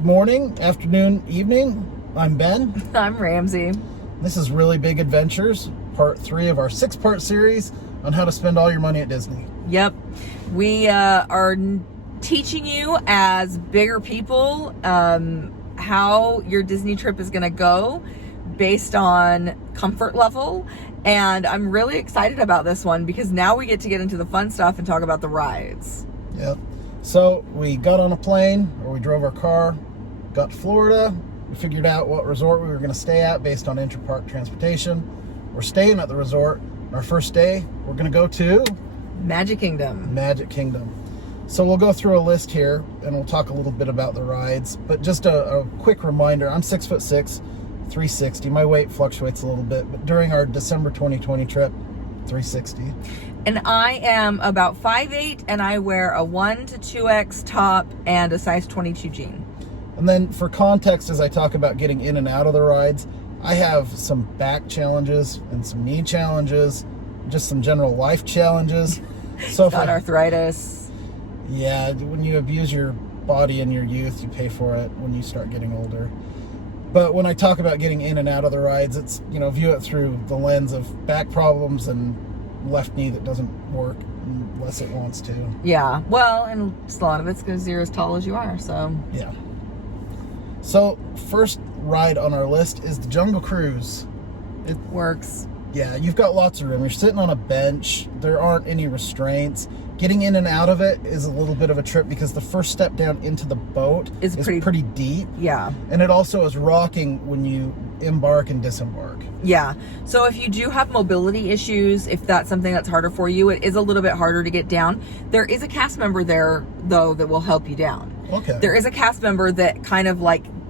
Good morning, afternoon, evening. I'm Ben. I'm Ramsey. This is Really Big Adventures, part 3 of our 6-part series on how to spend all your money at Disney. Yep. We are teaching you as bigger people how your Disney trip is going to go based on comfort level. And I'm really excited about this one because now we get to get into the fun stuff and talk about the rides. Yep. So we got on a plane, or we drove our car, got to Florida. We figured out what resort we were going to stay at based on inter-park transportation. We're staying at the resort. Our first day, we're going to go to Magic Kingdom. Magic Kingdom. So we'll go through a list here, and we'll talk a little bit about the rides. But just a quick reminder, I'm 6'6", 360. My weight fluctuates a little bit, but during our December 2020 trip, 360. And I am about 5'8", and I wear a 1 to 2X top and a size 22 jean. And then for context, as I talk about getting in and out of the rides, I have some back challenges and some knee challenges, just some general life challenges. So Got arthritis. Yeah, when you abuse your body in your youth, you pay for it when you start getting older. But when I talk about getting in and out of the rides, it's, view it through the lens of back problems and left knee that doesn't work unless it wants to. Yeah, well, and a lot of it's because you're as tall as you are, so. Yeah. So, first ride on our list is the Jungle Cruise. It works. Yeah, you've got lots of room. You're sitting on a bench. There aren't any restraints. Getting in and out of it is a little bit of a trip because the first step down into the boat is pretty deep. Yeah. And it also is rocking when you embark and disembark. Yeah. So if you do have mobility issues, if that's something that's harder for you, it is a little bit harder to get down. There is a cast member there, though, that will help you down. Okay. There is a cast member that kind of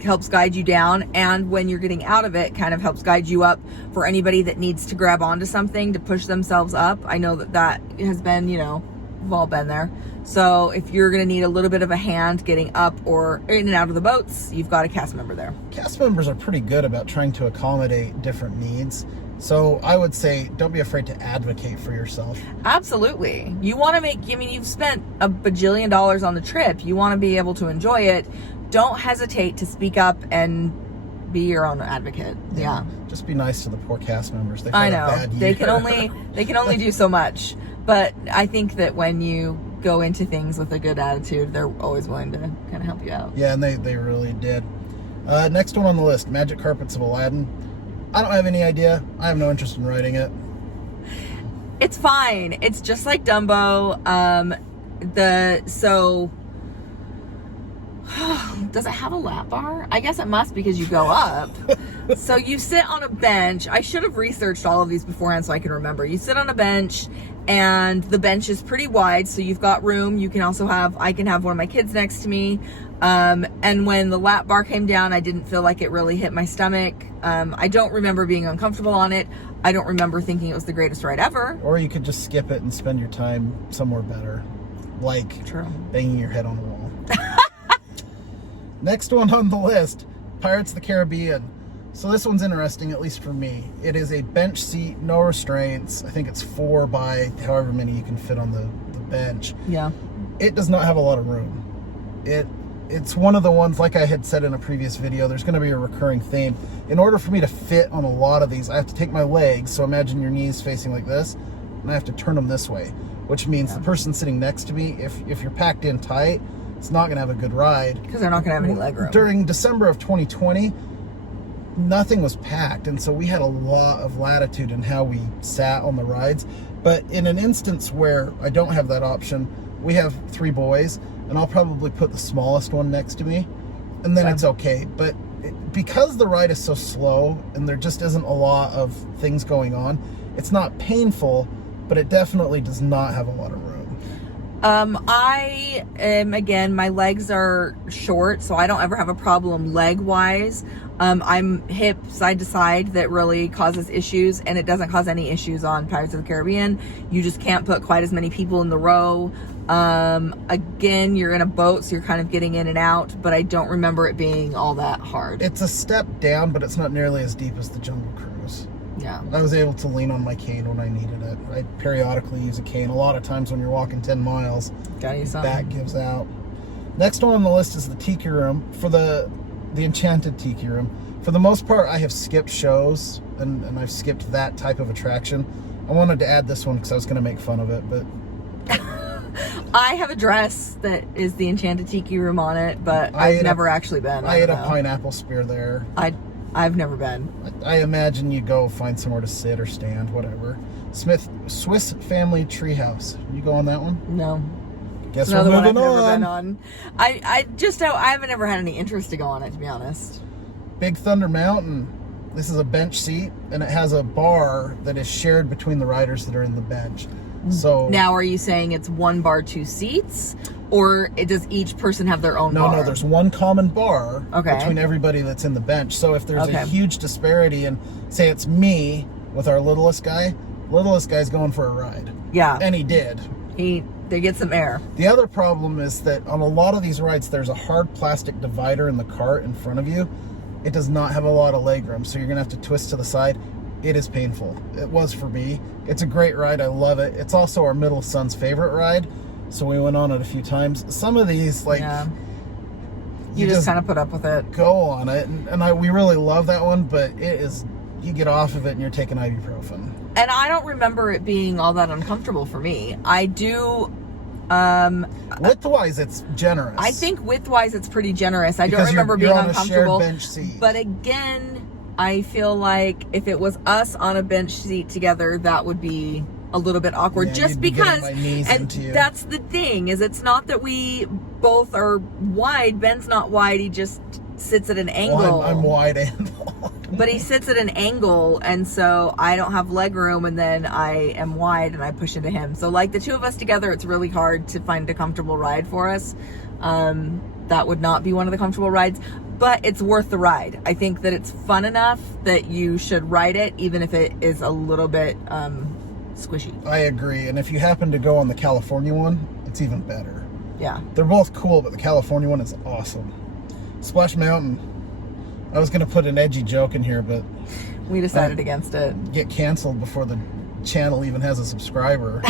helps guide you down, and when you're getting out of it, kind of helps guide you up for anybody that needs to grab onto something to push themselves up. I know that has been, we've all been there. So if you're going to need a little bit of a hand getting up or in and out of the boats, you've got a cast member there. Cast members are pretty good about trying to accommodate different needs. So I would say don't be afraid to advocate for yourself. Absolutely. You want to you've spent a bajillion dollars on the trip. You want to be able to enjoy it. Don't hesitate to speak up and be your own advocate. Yeah. Just be nice to the poor cast members. I know. They can only do so much. But I think that when you go into things with a good attitude, they're always willing to kind of help you out. Yeah, and they really did. Next one on the list, Magic Carpets of Aladdin. I don't have any idea. I have no interest in riding it. It's fine. It's just like Dumbo. Does it have a lap bar? I guess it must because you go up. So you sit on a bench. I should have researched all of these beforehand so I can remember. You sit on a bench and the bench is pretty wide, so you've got room. You can also I can have one of my kids next to me. And when the lap bar came down, I didn't feel like it really hit my stomach. I don't remember being uncomfortable on it. I don't remember thinking it was the greatest ride ever. Or you could just skip it and spend your time somewhere better. Like banging your head on the wall. Next one on the list, Pirates of the Caribbean. So this one's interesting, at least for me. It is a bench seat, no restraints. I think it's 4 by however many you can fit on the bench. Yeah. It does not have a lot of room. It's one of the ones, like I had said in a previous video, there's going to be a recurring theme. In order for me to fit on a lot of these, I have to take my legs, so imagine your knees facing like this, and I have to turn them this way, which means the person sitting next to me, if you're packed in tight, it's not going to have a good ride. Because they're not going to have any leg room. During December of 2020, nothing was packed, and so we had a lot of latitude in how we sat on the rides. But in an instance where I don't have that option, we have 3 boys, and I'll probably put the smallest one next to me, and then it's okay. But because the ride is so slow, and there just isn't a lot of things going on, it's not painful, but it definitely does not have a lot of room. I am, again, my legs are short, so I don't ever have a problem leg-wise. I'm hip side to side that really causes issues, and it doesn't cause any issues on Pirates of the Caribbean. You just can't put quite as many people in the row. Again, you're in a boat, so you're kind of getting in and out, but I don't remember it being all that hard. It's a step down, but it's not nearly as deep as the Jungle Cruise. Yeah. I was able to lean on my cane when I needed it. I periodically use a cane. A lot of times when you're walking 10 miles, Gotta use back gives out. Next one on the list is the Tiki Room, for the Enchanted Tiki Room. For the most part, I have skipped shows, and I've skipped that type of attraction. I wanted to add this one because I was going to make fun of it, but... I have a dress that is the Enchanted Tiki Room on it, but I've never actually been. I ate a pineapple spear there. I've never been. I imagine you go find somewhere to sit or stand, whatever. Swiss Family Treehouse. You go on that one? No. Guess It's another we're one I've moving never on. been on. I haven't ever had any interest to go on it, to be honest. Big Thunder Mountain. This is a bench seat, and it has a bar that is shared between the riders that are in the bench. So now, are you saying it's one bar, 2 seats, or does each person have their own bar? No, there's one common bar Okay. between everybody that's in the bench. So if there's Okay. a huge disparity, and say it's me with our littlest guy's going for a ride. Yeah. And he did. They get some air. The other problem is that on a lot of these rides, there's a hard plastic divider in the cart in front of you. It does not have a lot of legroom, so you're going to have to twist to the side. It is painful. It was for me. It's a great ride. I love it. It's also our middle son's favorite ride, so we went on it a few times. Some of these, like, Yeah. You just kind of put up with it. go on it, and we really love that one, but it is, you get off of it and you're taking ibuprofen. And I don't remember it being all that uncomfortable for me. I do. Width-wise, it's generous. I think width-wise, it's pretty generous. I Because don't remember you're being on a shared uncomfortable. bench seat. But again, I feel like if it was us on a bench seat together, that would be a little bit awkward. Yeah, just you'd be getting because, my knees and into you. that's the thing, is it's not that we both are wide. Ben's not wide. He just sits at an angle. Well, I'm wide and long. But he sits at an angle, and so I don't have leg room, and then I am wide and I push into him. So like the two of us together, it's really hard to find a comfortable ride for us. That would not be one of the comfortable rides, but it's worth the ride. I think that it's fun enough that you should ride it, even if it is a little bit squishy. I agree. And if you happen to go on the California one, it's even better. Yeah. They're both cool, but the California one is awesome. Splash Mountain. I was going to put an edgy joke in here, but We decided against it. get canceled before the channel even has a subscriber.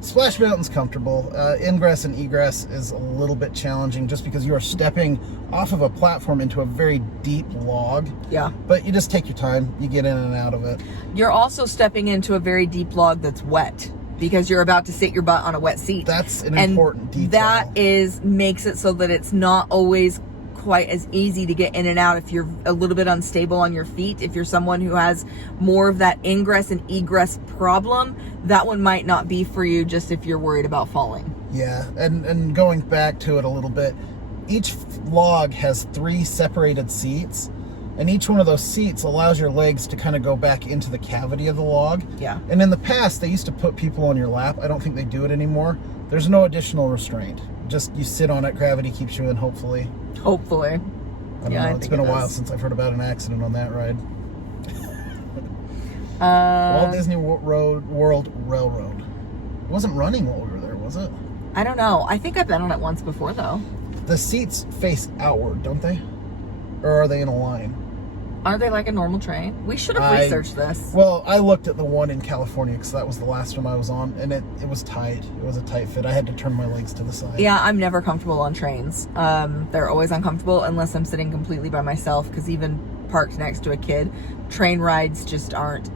Splash Mountain's comfortable. Ingress and Egress is a little bit challenging just because you are stepping off of a platform into a very deep log. Yeah. But you just take your time. You get in and out of it. You're also stepping into a very deep log that's wet, because you're about to sit your butt on a wet seat. That's an and important detail. That makes it so that it's not always quite as easy to get in and out if you're a little bit unstable on your feet. If you're someone who has more of that ingress and egress problem, that one might not be for you, just if you're worried about falling. Yeah, and going back to it a little bit, each log has 3 separated seats, and each one of those seats allows your legs to kind of go back into the cavity of the log. Yeah. And in the past, they used to put people on your lap. I don't think they do it anymore. There's no additional restraint. Just you sit on it, gravity keeps you in, hopefully. Hopefully. I don't know. It's been a while since I've heard about an accident on that ride. Walt Disney World Railroad. It wasn't running while we were there, was it? I don't know. I think I've been on it once before, though. The seats face outward, don't they? Or are they in a line? Aren't they like a normal train? We should have researched this. Well, I looked at the one in California because that was the last one I was on, and it was tight. It was a tight fit. I had to turn my legs to the side. Yeah, I'm never comfortable on trains. They're always uncomfortable unless I'm sitting completely by myself, because even parked next to a kid, train rides just aren't,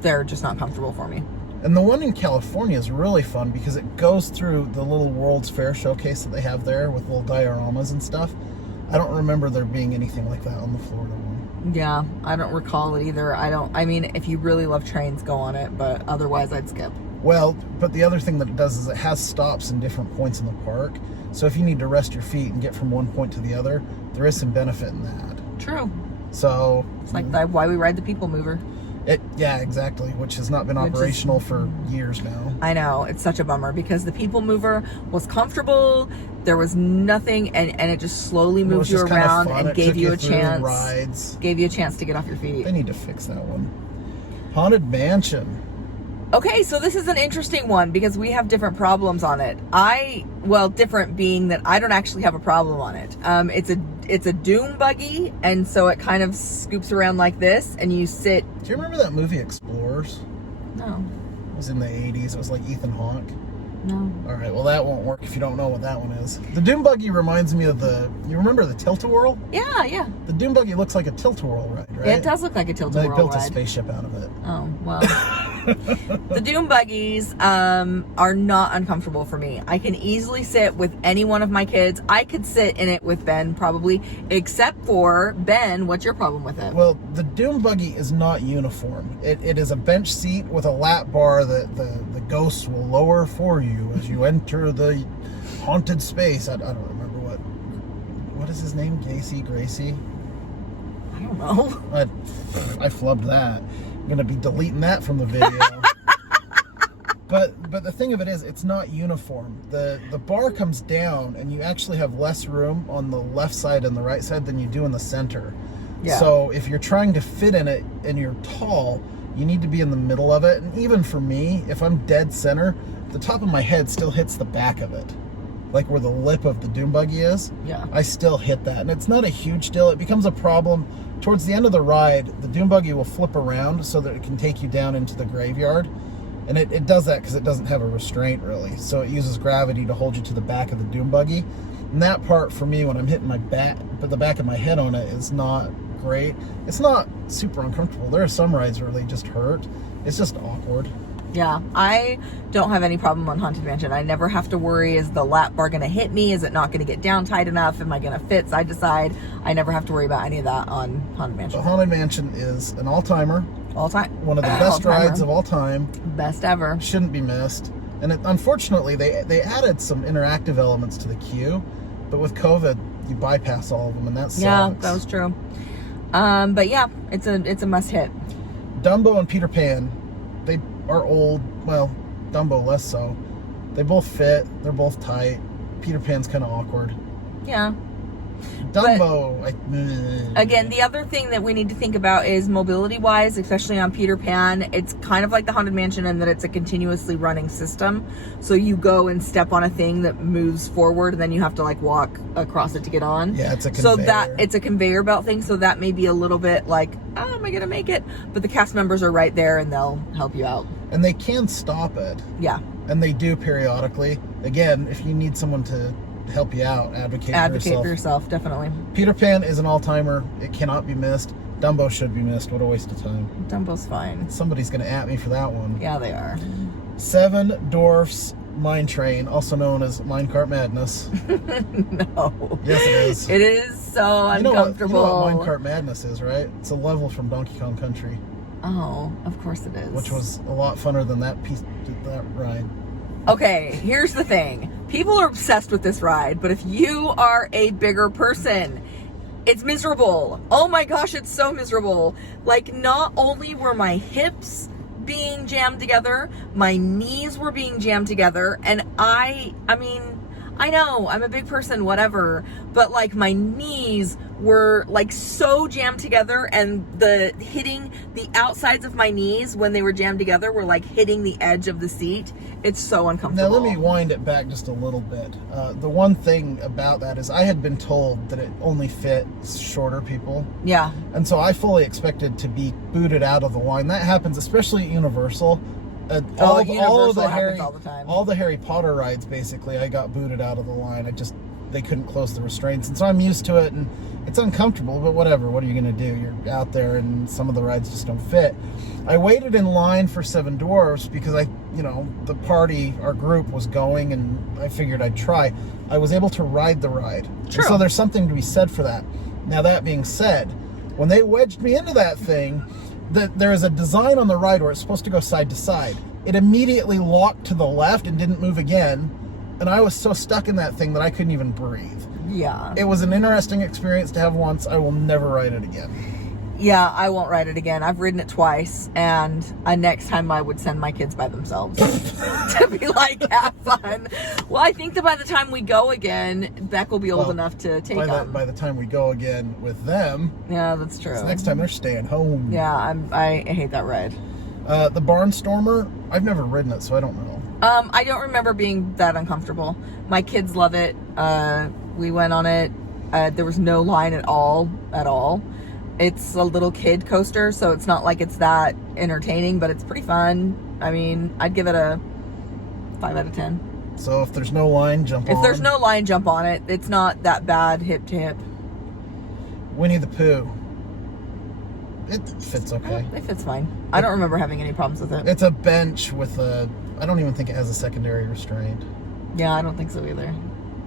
they're just not comfortable for me. And the one in California is really fun because it goes through the little World's Fair showcase that they have there with little dioramas and stuff. I don't remember there being anything like that on the Florida one. Yeah, I don't recall it either. I mean, if you really love trains, go on it, but otherwise I'd skip. Well, but the other thing that it does is it has stops in different points in the park. So if you need to rest your feet and get from one point to the other, there is some benefit in that. True. So It's like why we ride the People Mover. Yeah, exactly, which has not been operational for years now. I know, it's such a bummer because the People Mover was comfortable. There was nothing, and it just slowly moved you around and gave you a chance. Rides. Gave you a chance to get off your feet. They need to fix that one. Haunted Mansion. Okay, so this is an interesting one because we have different problems on it. Different being that I don't actually have a problem on it. It's a doom buggy, and so it kind of scoops around like this, and you sit. Do you remember that movie Explorers? No. It was in the 80s. It was like Ethan Hawke. No. All right, well, that won't work if you don't know what that one is. The Doom Buggy reminds me of you remember the Tilt-A-Whirl? Yeah. The Doom Buggy looks like a Tilt-A-Whirl ride, right? It does look like a Tilt-A-Whirl ride. They built a spaceship out of it. Oh, well. The Doom Buggies are not uncomfortable for me. I can easily sit with any one of my kids. I could sit in it with Ben, probably, except for Ben. What's your problem with it? Well, the Doom Buggy is not uniform. It is a bench seat with a lap bar that the ghosts will lower for you as you enter the haunted space. I don't remember what is his name? Gracie? I don't know. I flubbed that. I'm gonna be deleting that from the video. But the thing of it is, it's not uniform. The bar comes down, and you actually have less room on the left side and the right side than you do in the center. Yeah. So if you're trying to fit in it and you're tall, you need to be in the middle of it. And even for me, if I'm dead center, the top of my head still hits the back of it. Like where the lip of the Doom Buggy is. Yeah. I still hit that. And it's not a huge deal. It becomes a problem towards the end of the ride. The Doom Buggy will flip around so that it can take you down into the graveyard. And it does that because it doesn't have a restraint really. So it uses gravity to hold you to the back of the Doom Buggy. And that part for me, when I'm hitting my back, but the back of my head on it, is not great. It's not super uncomfortable. There are some rides where they just hurt. It's just awkward. Yeah, I don't have any problem on Haunted Mansion. I never have to worry, is the lap bar going to hit me? Is it not going to get down tight enough? Am I going to fit side to side? I never have to worry about any of that on Haunted Mansion. The Haunted Mansion is an all-timer. All time. One of the best rides of all time. Best ever. Shouldn't be missed. And unfortunately, they added some interactive elements to the queue, but with COVID, you bypass all of them, and that sucks. Yeah, that was true. But yeah, it's a must hit. Dumbo and Peter Pan, they are old. Well, Dumbo less so. They both fit. They're both tight. Peter Pan's kind of awkward. Yeah. Dumbo, again, the other thing that we need to think about is mobility-wise, especially on Peter Pan, it's kind of like the Haunted Mansion in that it's a continuously running system. So you go and step on a thing that moves forward, and then you have to like walk across it to get on. Yeah, it's a conveyor. So that it's a conveyor belt thing. So that may be a little bit like, oh, am I gonna make it? But the cast members are right there, and they'll help you out. And they can stop it. Yeah. And they do periodically. Again, if you need someone to help you out, advocate for yourself, definitely. Peter Pan is an all-timer. It cannot be missed. Dumbo should be missed. What a waste of time. Dumbo's fine. Somebody's gonna at me for that one. Yeah, they are. Seven Dwarfs Mine Train, also known as Minecart Madness. No. Yes, it is. It is so uncomfortable. You know what Minecart Madness is, right? It's a level from Donkey Kong Country. Oh, of course it is. Which was a lot funner than that ride. Okay, here's the thing. People are obsessed with this ride, but if you are a bigger person, it's miserable. Oh my gosh, it's so miserable. Like, not only were my hips being jammed together, my knees were being jammed together, and I mean, I know, I'm a big person, whatever, but like my knees were like so jammed together, and hitting the outsides of my knees when they were jammed together were like hitting the edge of the seat. It's so uncomfortable. Now let me wind it back just a little bit. The one thing about that is I had been told that it only fit shorter people. Yeah. And so I fully expected to be booted out of the line. That happens especially at Universal. All the Harry Potter rides, basically, I got booted out of the line. They couldn't close the restraints, and so I'm used to it, and it's uncomfortable, but whatever. What are you gonna do? You're out there, and some of the rides just don't fit. I waited in line for Seven Dwarfs because the party, our group was going, and I figured I'd try. I was able to ride the ride. True. And so there's something to be said for that. Now, that being said, when they wedged me into that thing, there is a design on the ride where it's supposed to go side to side. It immediately locked to the left and didn't move again, and I was so stuck in that thing that I couldn't even breathe. Yeah. It was an interesting experience to have once. I will never ride it again. Yeah, I won't ride it again. I've ridden it twice, and next time I would send my kids by themselves to be like, have fun. Well, I think that by the time we go again, Beck will be old enough to take them. By the time we go again with them. Yeah, that's true. Next time they're staying home. Yeah, I hate that ride. The Barnstormer, I've never ridden it, so I don't know. I don't remember being that uncomfortable. My kids love it. We went on it. There was no line at all. It's a little kid coaster, so it's not like it's that entertaining, but it's pretty fun. I mean, I'd give it a 5 out of 10. So if there's no line, jump on. If there's no line, jump on it. It's not that bad hip to hip. Winnie the Pooh. It fits okay. It fits fine. I don't remember having any problems with it. It's a bench with a... I don't even think it has a secondary restraint. Yeah, I don't think so either.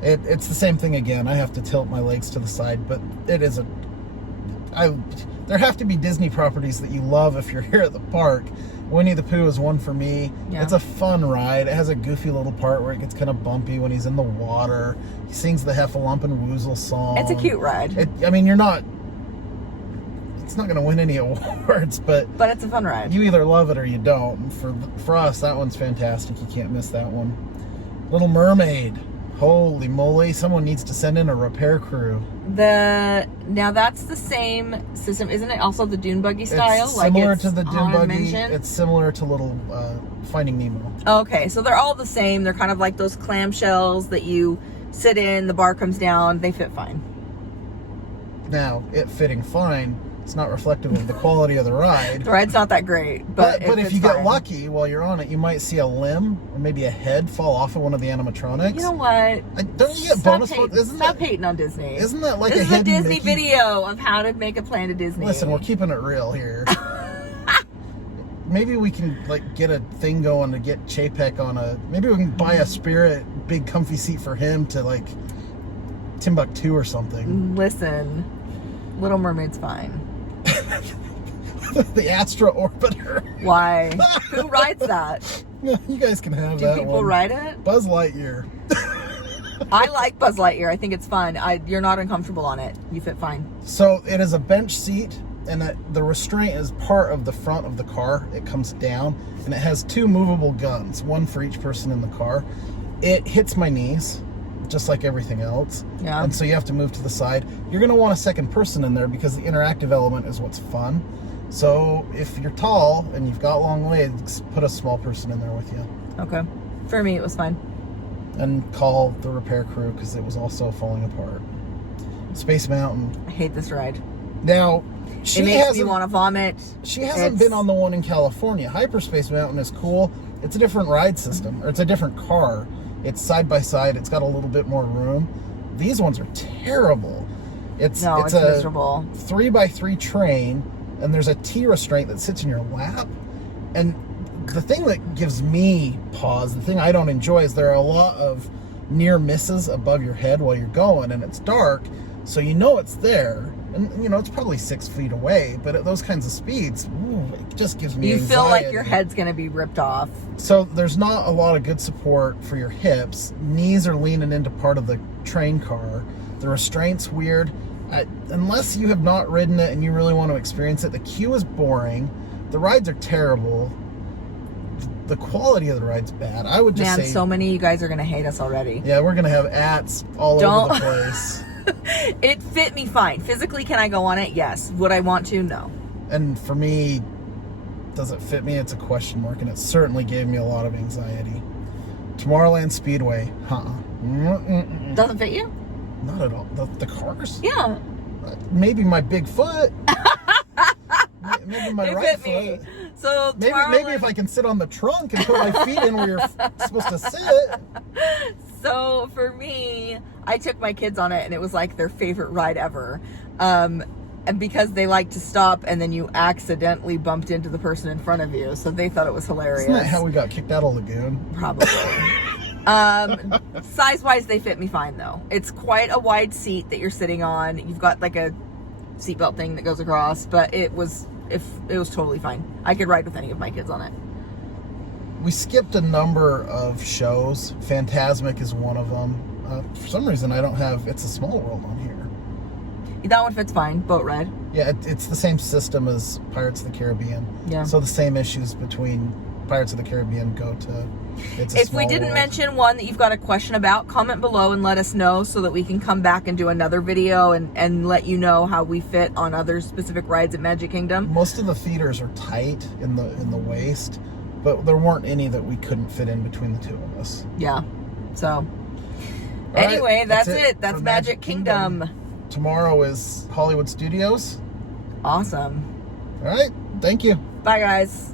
It's the same thing again. I have to tilt my legs to the side, but it is a... there have to be Disney properties that you love if you're here at the park. Winnie the Pooh is one for me. Yeah. It's a fun ride. It has a goofy little part where it gets kind of bumpy when he's in the water. He sings the Heffalump and Woozle song. It's a cute ride. I mean, you're not... It's not going to win any awards, but it's a fun ride. You either love it or you don't. For us, that one's fantastic. You can't miss that one. Little Mermaid. Holy moly! Someone needs to send in a repair crew. Now that's the same system, isn't it? Also the dune buggy style. It's similar to the dune buggy. It's similar to Little Finding Nemo. Okay, so they're all the same. They're kind of like those clamshells that you sit in. The bar comes down. They fit fine. Now, it fitting fine. It's not reflective of the quality of the ride. The ride's not that great, but if you get lucky while you're on it, you might see a limb or maybe a head fall off of one of the animatronics. You know what? Don't you get bonus points? Stop hating on Disney. Isn't that like this a hidden is a Disney Mickey? video of how to make a plan to Disney. Listen, we're keeping it real here. Maybe we can like get a thing going to get Chapek on a... Maybe we can buy a Spirit big comfy seat for him to like Timbuktu or something. Listen, Little Mermaid's fine. The Astra Orbiter. Why? Who rides that? You guys can have that one. Do people ride it? Buzz Lightyear. I like Buzz Lightyear. I think it's fun. You're not uncomfortable on it. You fit fine. So it is a bench seat, and the restraint is part of the front of the car. It comes down, and it has 2 movable guns, one for each person in the car. It hits my knees, just like everything else. Yeah. And so you have to move to the side. You're going to want a second person in there because the interactive element is what's fun. So if you're tall and you've got long legs, put a small person in there with you. Okay. For me, it was fine. And call the repair crew because it was also falling apart. Space Mountain. I hate this ride. Now, it makes me want to vomit. She hasn't been on the one in California. Hyperspace Mountain is cool. It's a different ride system, or it's a different car. It's side by side. It's got a little bit more room. These ones are terrible. It's a miserable 3x3 train, and there's a T restraint that sits in your lap. And the thing that gives me pause, the thing I don't enjoy, is there are a lot of near misses above your head while you're going, and it's dark, so you know it's there. And, you know, it's probably 6 feet away, but at those kinds of speeds, it just gives me anxiety. You feel like your head's going to be ripped off. So there's not a lot of good support for your hips. Knees are leaning into part of the train car. The restraint's weird. Unless you have not ridden it and you really want to experience it, the queue is boring. The rides are terrible. The quality of the ride's bad. I would just say... Man, so many of you guys are going to hate us already. Yeah, we're going to have ats all over the place. It fit me fine. Physically, can I go on it? Yes. Would I want to? No. And for me, does it fit me? It's a question mark, and it certainly gave me a lot of anxiety. Tomorrowland Speedway. Doesn't fit you? Not at all. The cars? Yeah. Maybe my big foot. Maybe my right foot. Me. So maybe if I can sit on the trunk and put my feet in where you're supposed to sit. So for me, I took my kids on it, and it was like their favorite ride ever. And because they like to stop, and then you accidentally bumped into the person in front of you, so they thought it was hilarious. Isn't that how we got kicked out of Lagoon? Probably. Size-wise, they fit me fine, though. It's quite a wide seat that you're sitting on. You've got like a seatbelt thing that goes across, but it was totally fine. I could ride with any of my kids on it. We skipped a number of shows. Fantasmic is one of them. For some reason, I don't have It's a Small World on here. That one fits fine. Boat ride. Yeah, it's the same system as Pirates of the Caribbean. Yeah. So the same issues between Pirates of the Caribbean go to It's a If Small we didn't World. mention one that you've got a question about, comment below and let us know so that we can come back and do another video and let you know how we fit on other specific rides at Magic Kingdom. Most of the theaters are tight in the waist, but there weren't any that we couldn't fit in between the two of us. Yeah. So All anyway, right, that's it. That's for Magic Kingdom. Tomorrow is Hollywood Studios. Awesome. All right. Thank you. Bye, guys.